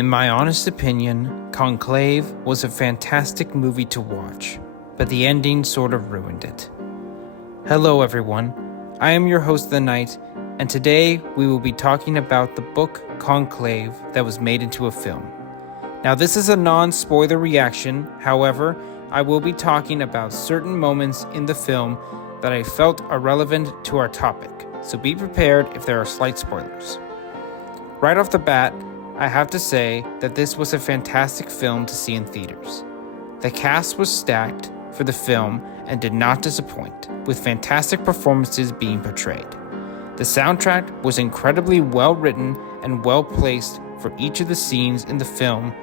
In my honest opinion, Conclave was a fantastic movie to watch, but the ending sort of ruined it. Hello everyone, I am your host of the night, and today we will be talking about the book Conclave that was made into a film. Now this is a non-spoiler reaction, however, I will be talking about certain moments in the film that I felt are relevant to our topic, so be prepared if there are slight spoilers. Right off the bat, I have to say that this was a fantastic film to see in theaters. The cast was stacked for the film and did not disappoint, with fantastic performances being portrayed. The soundtrack was incredibly well written and well placed for each of the scenes in the film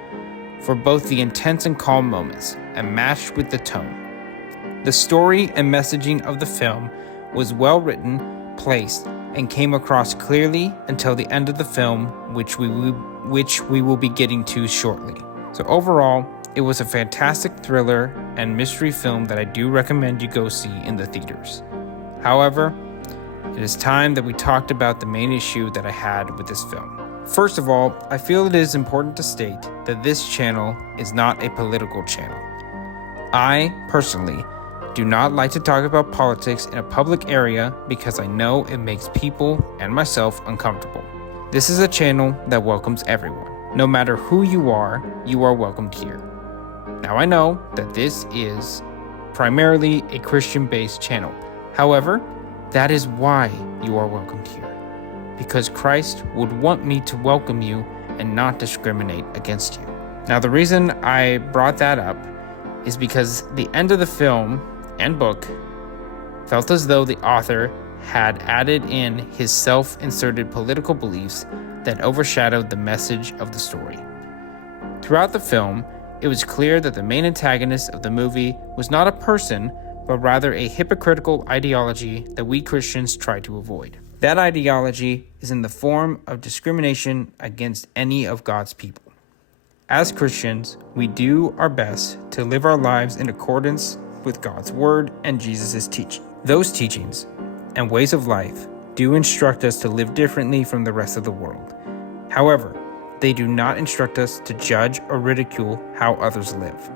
for both the intense and calm moments, and matched with the tone. The story and messaging of the film was well written, placed, and came across clearly until the end of the film, which we will be getting to shortly. So overall, it was a fantastic thriller and mystery film that I do recommend you go see in the theaters. However, it is time that we talked about the main issue that I had with this film. First of all, I feel it is important to state that this channel is not a political channel. I, personally, do not like to talk about politics in a public area because I know it makes people and myself uncomfortable. This is a channel that welcomes everyone. No matter who you are welcomed here. Now I know that this is primarily a Christian-based channel. However, that is why you are welcomed here. Because Christ would want me to welcome you and not discriminate against you. Now the reason I brought that up is because the end of the film and book felt as though the author had added in his self-inserted political beliefs that overshadowed the message of the story. Throughout the film, it was clear that the main antagonist of the movie was not a person, but rather a hypocritical ideology that we Christians try to avoid. That ideology is in the form of discrimination against any of God's people. As Christians, we do our best to live our lives in accordance with God's word and Jesus' teaching. Those teachings and ways of life do instruct us to live differently from the rest of the world. However, they do not instruct us to judge or ridicule how others live.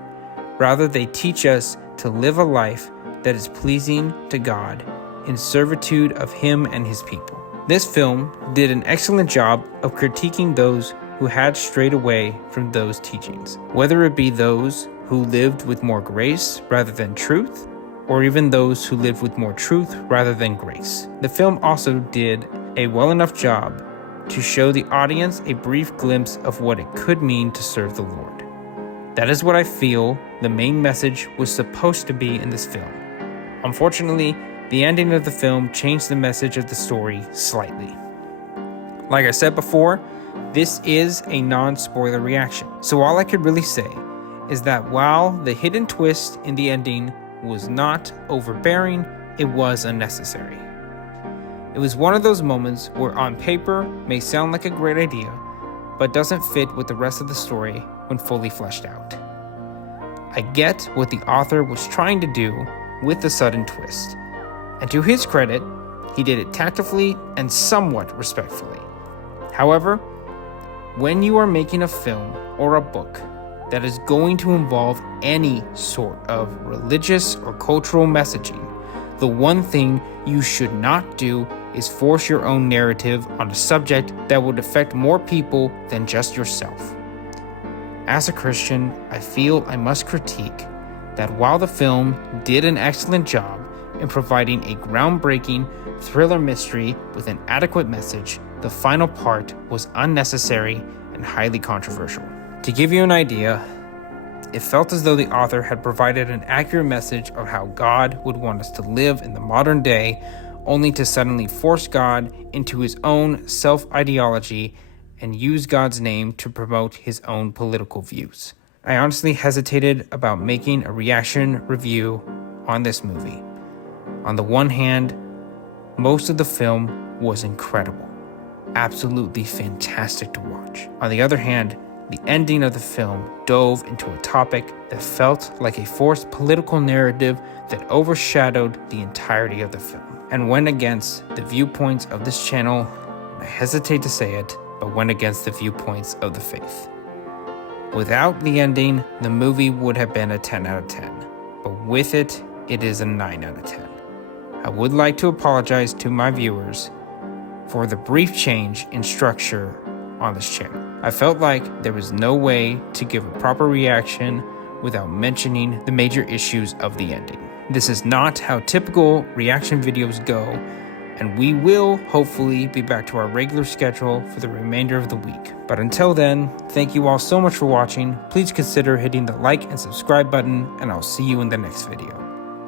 Rather, they teach us to live a life that is pleasing to God in servitude of Him and His people. This film did an excellent job of critiquing those who had strayed away from those teachings, whether it be those who lived with more grace rather than truth, or even those who lived with more truth rather than grace. The film also did a well enough job to show the audience a brief glimpse of what it could mean to serve the Lord. That is what I feel the main message was supposed to be in this film. Unfortunately, the ending of the film changed the message of the story slightly. Like I said before, this is a non-spoiler reaction. So all I could really say is that while the hidden twist in the ending was not overbearing, it was unnecessary. It was one of those moments where on paper may sound like a great idea, but doesn't fit with the rest of the story when fully fleshed out. I get what the author was trying to do with the sudden twist. And to his credit, he did it tactfully and somewhat respectfully. However, when you are making a film or a book that is going to involve any sort of religious or cultural messaging, the one thing you should not do is force your own narrative on a subject that would affect more people than just yourself. As a Christian, I feel I must critique that while the film did an excellent job in providing a groundbreaking thriller mystery with an adequate message, the final part was unnecessary and highly controversial. To give you an idea, it felt as though the author had provided an accurate message of how God would want us to live in the modern day, only to suddenly force God into his own self-ideology and use God's name to promote his own political views. I honestly hesitated about making a reaction review on this movie. On the one hand, most of the film was incredible, absolutely fantastic to watch. On the other hand, the ending of the film dove into a topic that felt like a forced political narrative that overshadowed the entirety of the film and went against the viewpoints of this channel. I hesitate to say it, but went against the viewpoints of the faith. Without the ending, the movie would have been a 10 out of 10, but with it, it is a 9 out of 10. I would like to apologize to my viewers for the brief change in structure on this channel. I felt like there was no way to give a proper reaction without mentioning the major issues of the ending. This is not how typical reaction videos go, and we will hopefully be back to our regular schedule for the remainder of the week. But until then, thank you all so much for watching. Please consider hitting the like and subscribe button, and I'll see you in the next video.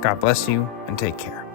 God bless you and take care.